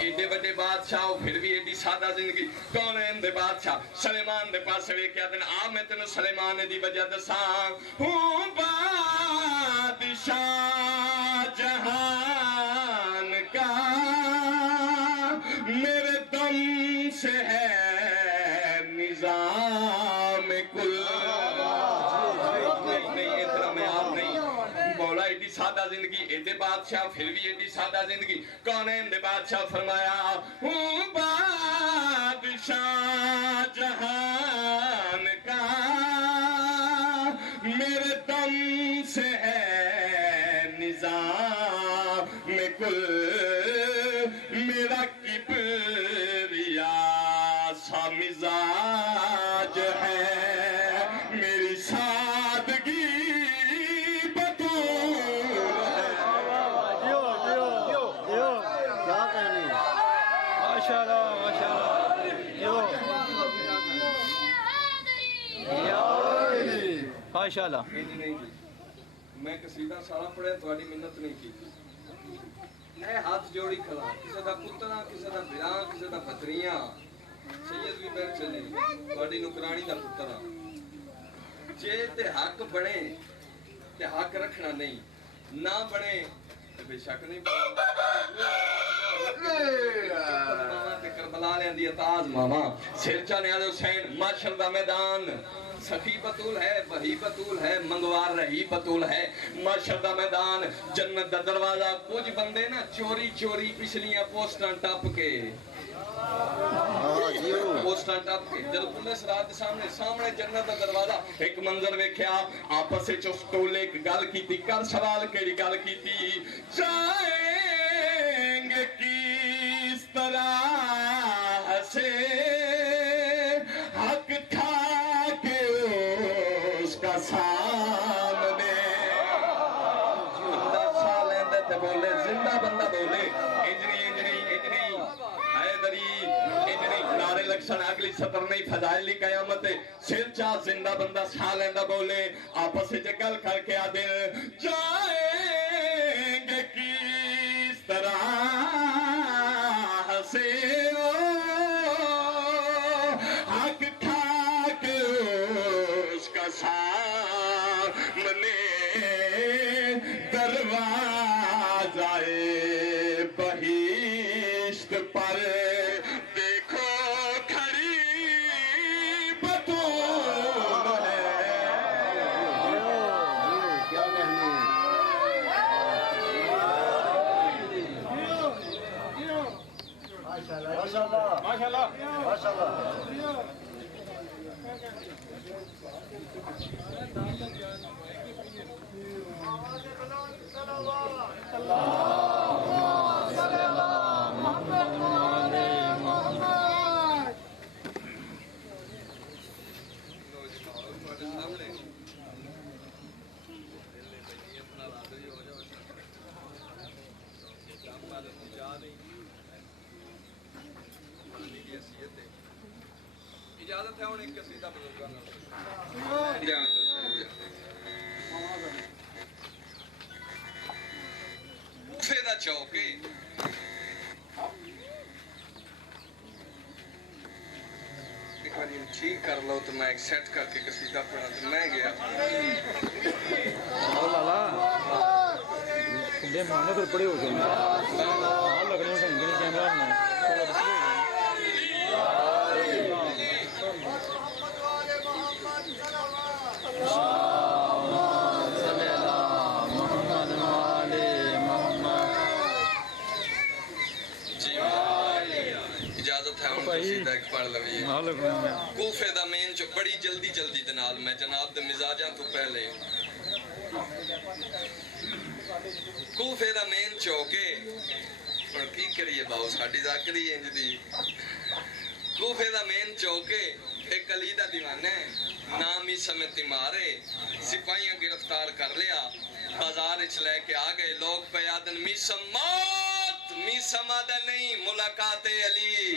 ایڈے وڈے بادشاہ ہو پھر بھی ایڈی سادہ زندگی. کون ہے اندے بادشاہ سلیمان دے پاس وے کے آدن آ میں تینوں سلیمان دی وجہ دساں. ہوں بادشاہ جہان کا میرے دم سے ہے نظام کل. نہیں اتنا میں آپ نہیں. مولا ایڈی سادہ زندگی ایڈے بادشاہ پھر بھی ایڈی سادہ زندگی. کون ہے اندے بادشاہ فرمایا ہوں بادشاہ جہان کا میرے دم سے ہے نظام کل. میرا کبریا سا مزاج ہے میری سادگی ماشاءاللہ. میں قصیدہ سارا پڑھیا تھوڑی منت نہیں کی. اے ہاتھ جوڑی کھڑا کسی دا پترا کسی دا بھرا کسی دا پتریاں. سید بھی بیٹھ چلے تھوڑی نکرانی دا پترا. جے تے حق بنے تے حق رکھنا نہیں نہ بنے تے بے شک نہیں ماما تے کربلا لیندی تاز ماما. سر چانے والے حسین ماشر دا میدان. سخی بطول ہے وہی بطول ہے. منگوار رہی بطول ہے. ماشر دا میدان جنت دا دروازہ. کچھ بندے نا چوری چوری پچھلیاں پوسٹاں ٹپ کے اس طرح ٹپ کے جب پولیس رات کے سامنے جنت کا دروازہ ایک منظر ویکھیا آپس وچ اس ٹولے ایک گل کیتی کر سوال کیڑی گل کیتی جائیں گے کس طرح سے حق کھا کے اس کا سامنے بندہ سا لیندے تے بولے زندہ بندہ بولے انجنی حیدری انجنی کنارے لکشن اگلی سطر نہیں فضائل لی قیامت سر چاہ زندہ بندہ سا لیندہ بولے آپس سے گل کر کے آدھے جائیں گے کس طرح سے حق کھا کے اس کا سامنے دروازۂ بہشت پر دیکھو کھڑی بطول ہے کیا کہنے اجازت ہے انہیں قصیدہ بزرگان کوفے دا چوک ایک بار ٹھیک کر لو تو میں ایک سیٹ کر کے قصیدہ پڑھا تو میں گیا کنڈے مانے تو بڑے ہو گئے لگ رہے ہیں کیمرہ اجازت ہے ان قصیدہ ایک پڑھ لوی کوفے دا مین جو بڑی جلدی دے نال میں جناب دے مزاجاں تو پہلے کوفے دا مین چوکے پر کی کریے باؤ ساڑی ذاکری انج دی کوفے دا مین چوکے ایک علی دا دیوانے نامی سمیتی مارے سپاہیاں گرفتار کر لیا بازار اچھ لے کے آگئے لوگ پیادن میسم موت میسم آدھا نہیں ملاقات علی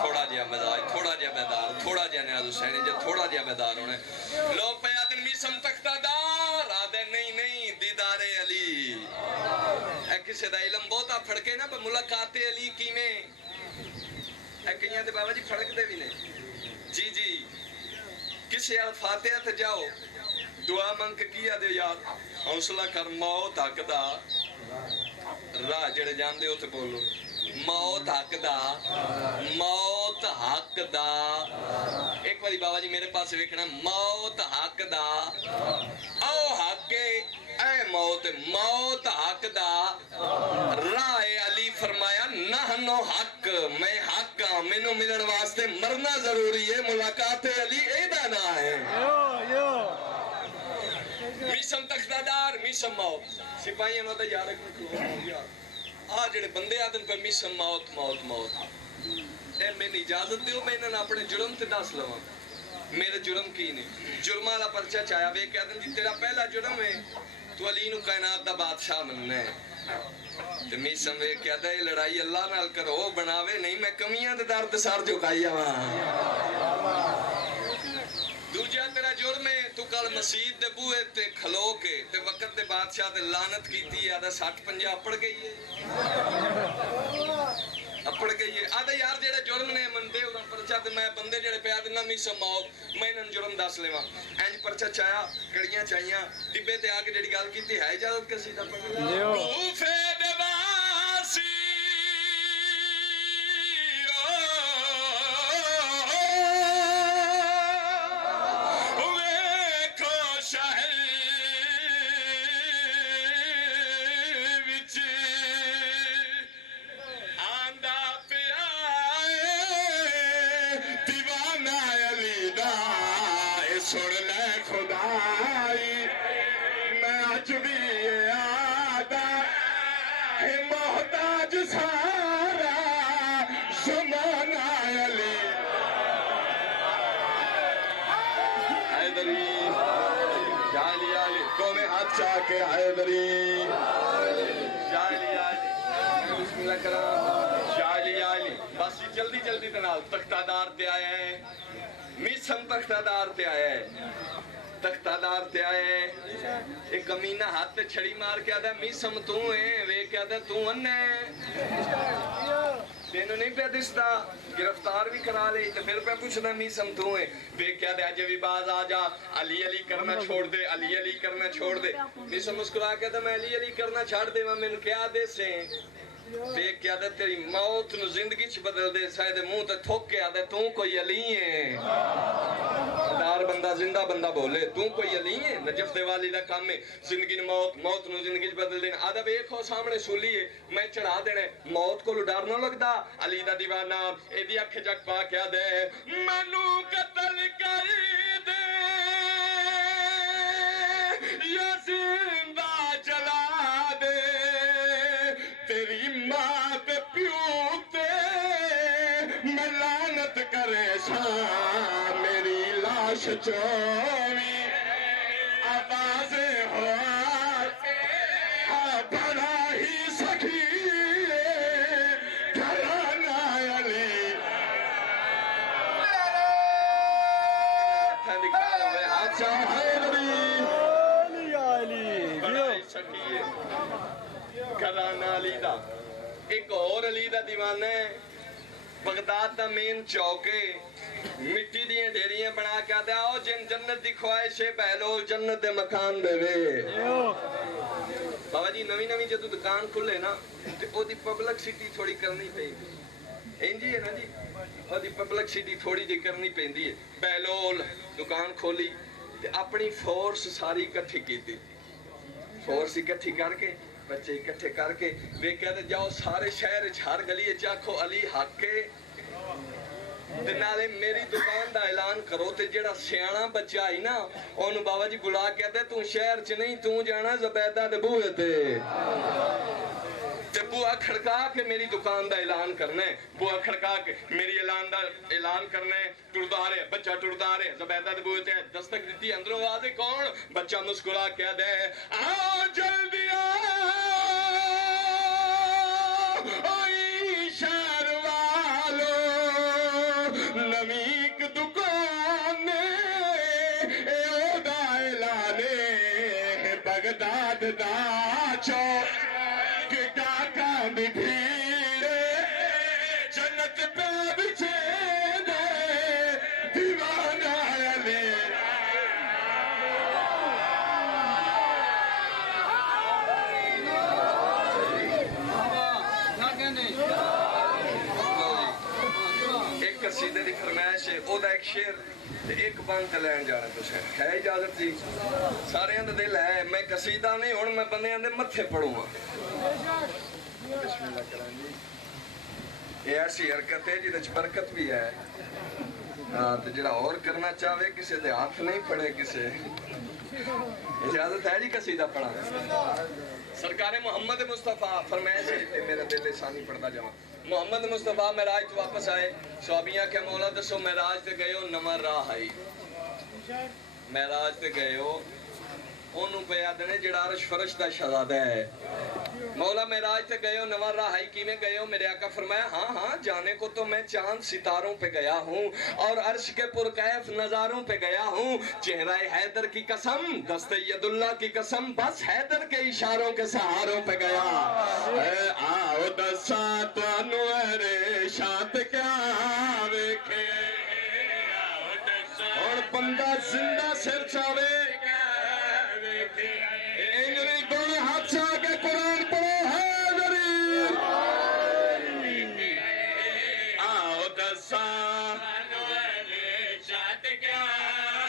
تھوڑا جیا مزاج تھوڑا جیا بیدار تھوڑا جیا نیاز حسینی جب تھوڑا جیا بیدار ہونے لوگ پیادن میسم تختہ دار آدھے نہیں دیدار علی اے کسے دا علم بہتا پھڑکے نا پر ملاقات علی کی میں اے کہیں دے بابا جی پھڑک دے بھی نہیں جی کسی الفاتحہ تے جاؤ دعا منگ کیا دے یار حوصلہ کر موت حق دا راہ جڑے جان دے ہوتے بولو موت حق دا ایک باری بابا جی میرے پاس ویکھنا موت حق دا او حق اے موت حق دا راہ علی فرمایا نحنو حق میں حق ہاں مینوں ملن واسطے مرنا ضروری ہے ملاقات علی ایدہ نہ ہے میسم تختادار میسم موت سپاہیاں نو تے یار ایک جڑے بندے آدن پہ میسم موت اے میں اجازت دیو میں انہاں اپنے جرم تے دس لواں میرے جرم کی نہیں جرمہ دا پرچہ چاہیا وے کہ آدن جی تیرا پہلا جرم ہے تو علی نو کائنات دا بادشاہ مننا ہے تے میسم وے کہ آدھا یہ لڑائی اللہ نال کرو بناوے نہیں میں کمیاں دے درد سار جو کائیا وہاں دوجہ تیرا جرم ہے تو کل مسجد دے بوئے تے کھلو کے تے وقت دے بادشاہ تے لعنت کیتی ہے آدھا 60-50 اپڑ گئی ہے آدھا یار جیڑے جرم نے مندے انہاں پرچہ تے میں بندے جیڑے پہ آدھنا میسم موت میں انہاں جرم دس لے وہاں اینج پرچہ چاہیا کڑیاں چاہیاں ٹبے تے آگے جیڑی گال کیتی ہے اجازت کے سیدھا پڑھنے کوفے دے واسی سن لے خدائی میں اج بھی آدھا ہے محتاج سارا زمانہ علی حیدری جالی علی دونوں ہاتھ چاہ کے حیدری جالی علی بسم اللہ کرام جالی علی بس جلدی جلدی تنال تختہ دار تے آیا ہے میسم تختہ دار تے آیا ہے تختہ دار تے آیا ہے ایک کمینہ ہاتھ تے چھڑی مار کے آدھا میسم تو ہے وے کے آدھا تو انہ ہے تینوں نہیں پہ دستا گرفتار بھی کرا لے تو پھر پہ پوچھنا میسم تو ہے وے کے آدھا جب بھی باز آ جا علی علی کرنا چھوڑ دے علی علی کرنا چھوڑ دے میسم مسکرا کے آدھا میں علی علی کرنا چھاڑ دے میں کیا دے سے دیکھ کے آدھے تیری موت نو زندگی چھ بدل دے سائے دے منہ تے تھوک کے آدھے تو کوئی علی ہے دار بندہ زندہ بندہ بولے تو کوئی علی ہے نجف دے والی دا کام میں زندگی نو موت نو زندگی چھ بدل دینا آدھا ایک ہو سامنے سولی ہے میں چڑھا دینے موت کو ڈر نہ لگدا علی دا دیوانہ اے دی اکھ جگ پا کے آدھے منو قتل کر دے یا زندہ جلا دے تیری ماں تے پیو تے میں لعنت کرے سا میری لاش چوی آوازیں ہو بڑا ہی سخی گھرانہ علی نکال ہوئے آچا حیدری بڑا ہی سخی گھرانہ علی دا ایک اور علی دا دیوانہ ہے بغداد دا مین چوکے مٹی دیاں ڈیریاں بنا کے آدھے آؤ جن جنت دی خواہش ہے بہلول جنت دے مکان دے وے بابا جی نوی نوی جدو دکان کھلے نا تے او دی پبلک سٹی تھوڑی کرنی پہی انجی ہے نا جی او دی پبلک سٹی تھوڑی دی کرنی پہندی ہے بہلول دکان کھولی تے اپنی فورس ساری اکٹھی کی تھی فورس اکٹھی کر کے بچے اکٹھے کر کے وہ کہتے جاؤ سارے شہر ہر گلی چاکھو علی حق کے نالے میری دکان دا اعلان کرو تے جڑا سیانا بچہ آئی نا انہوں بابا جی بلا کہتے تو شہر چ نہیں تو جانا زبیدہ دے بوئے تے بوا کھڑکا کے میری دکان دا اعلان کرنا ہے بوا کھڑکا کے میری اعلان کرنا ہے ٹردار ہے بچہ ٹردار ہے زبیدہ دے بوئے تے دستک دیتی اندروں آدھے کون بچہ مسکرا کہہ دے آؤ جلدی آئی شہر والو نمیک دکان او دا اعلانے بغداد دا چوک ڈاکا بھی بھیڑے جنت پہ بچے دے دیوانہ علی ایک قصیدے دی فرمائش ہے او دا ایک شعر تے ایک بانگ تے لین جانا تو شعر ہے اجازت جی سارے اندر دل ہے میں قصیدہ نہیں ہون میں بندے اندر متھے پڑھوں گا بسم اللہ کرام جی یہ ایسی حرکت ہے جدہ برکت بھی ہے تو جڑا اور کرنا چاہے کسے دے ہاتھ نہیں پڑے کسے اجازت ہے جی قصیدہ پڑھا سرکار محمد مصطفیٰ فرمائش ہے میرا دل لسانی پڑھتا جاؤں محمد مصطفیٰ معراج تو واپس آئے صحابیاں کے مولا دسو معراج تے گئے ہو نمر راہ آئی معراج تے گئے ہو انہوں پہ یادنے جڑا عرش فرش دا شہزادہ ہے مولا معراج تے گئے ہو نمر راہ آئی کی میں گئے ہو میرے آقا فرمایا ہاں ہاں جانے کو تو میں چاند ستاروں پہ گیا ہوں اور عرش کے پرکیف نظاروں پہ گیا ہوں چہرہ حیدر کی قسم دست ید اللہ کی قسم بس حیدر کے اشاروں کے سہاروں پہ گیا آؤ دسا تو انویر شانت کیا ویکھے اور بندہ زندہ سر چاوے انگلی دونوں ہاتھ سے آگے قرآن پڑھو حیدری آؤ دسا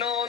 9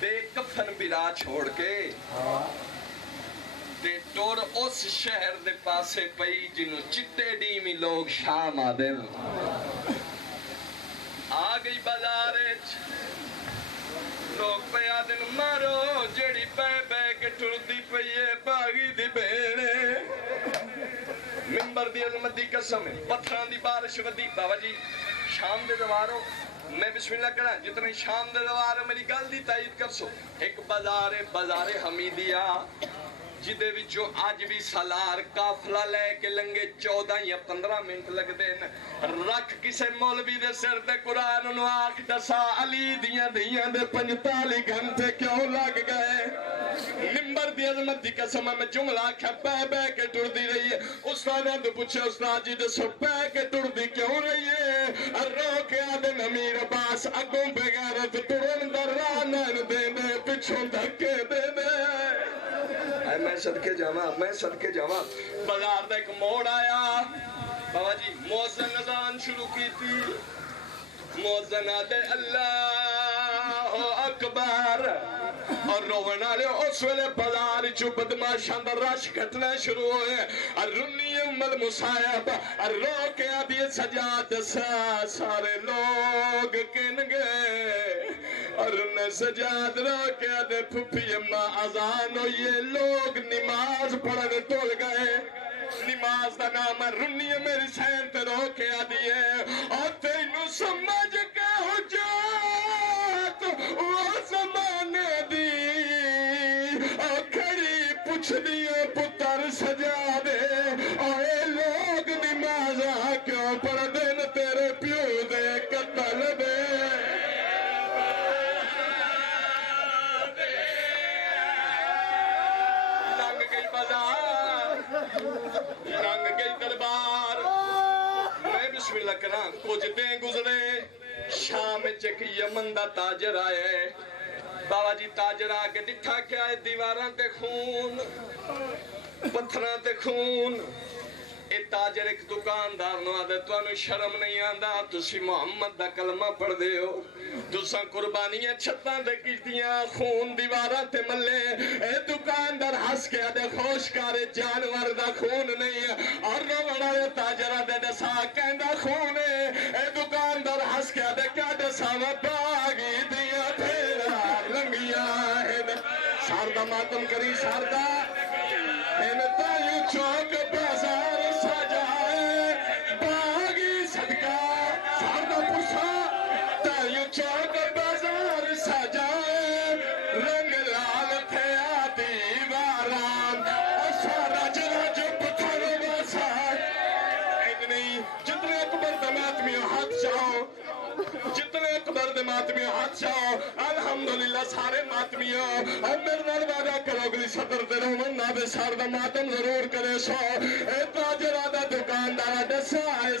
تے کفن بلا چھوڑ کے تے ٹور اس شہر دے پاسے پئی جنوں چٹے ڈیمی لوگ شام آدے آ گئی بازارے لوگ پہ آدن مارو جڑی پہ بے کے ٹردی پئیے باغی دی بیڑے ممبر دی عظمت دی قسم ہے پتھران دی بارش ودی بابا جی شام دے دوارو میں بسم اللہ کرا جتنے شام دے دوارو میری گل دی تائید کر سو ایک بازار حمیدیہ جدے وچوں آج بھی سالار کافلہ لے کے لنگے 14 یا 15 منٹ لگ دین رکھ کسے مولوی دے سر دے قرآن انہوں آکھ دسا علی دیاں دے 45 گھنٹے کیوں لگ گئے ممبر دی عظمت دی قسم میں جملہ آکھا بے کے ٹر دی رہی ہے استادہ تو پوچھے استاد جی دسو بے کے ٹر دی کیوں رہی ہے رو کے آدن امیر عباس اگوں بغیرت ٹرن در رانن دے دے پچھوں دھکے دے دے میں صدقے جاواں بازار دا ایک موڑ آیا بابا جی موزن اذان شروع کی تھی موزن آدھے اللہ اکبر اور روحن آلے اس ویلے بازار چو بدماشاں دا رش گھٹنا شروع ہوئے رنی ام المصائب رو کے آدھے سجاد سارے لوگ کن گئے اور انہیں سجاد رو کے آدھے پھپی اماں آزان ہو یہ لوگ نماز پڑھنے ٹول گئے نماز دا نام رنی میری سین تے رو کے آدھی ہے اور تینو سمجھ کے حجات وہ زمانے دی اور کھڑی پوچھ دیئے پتر سجا دے اور اے لوگ نماز کیوں پڑھ دین تیرے پیو دے قتل دے رنگ گئی دربار میں بسم اللہ کرا کچھ دیں گزرے شام چک یمن دا تاجر آئے بابا جی تاجر آگے ڈٹھا کیا ہے دیواراں تے خون پتھراں تے خون اے تاجر ایک دکاندار نو آدھے تو انو شرم نہیں آندہ تسی محمد دا کلمہ پڑھ دے ہو تساں قربانیاں چھتاں دے کیتیاں خون دیواراں تے ملے اے دکاندار ہس کے آدھے خوشکارے جانور دا خون نہیں ہے اور رو بڑا اے تاجر آدھے دسا کہندہ خون ہے اے دکاندار ہس کے آدھے کیا دسا وہ باغی دیا پھیرا لنگیاں ہیں ساردہ ماتم کری ساردہ ہیں تایو چوک بازار چوک بازار سجائے رنگ لال تھیا دیواران سارا جلا جو پتھر بسائے اتنی جتنے اکبر دماتمیوں ہاتھ چاہو جتنے اکبر دماتمیوں ہاتھ چاہو الحمدللہ سارے ماتمیوں اور میرے نال وعدہ کرو گلی صدر دے رومن نابے ساردہ ماتم ضرور کرے سو اے تاجر آدھا دکاندارہ دسا ہے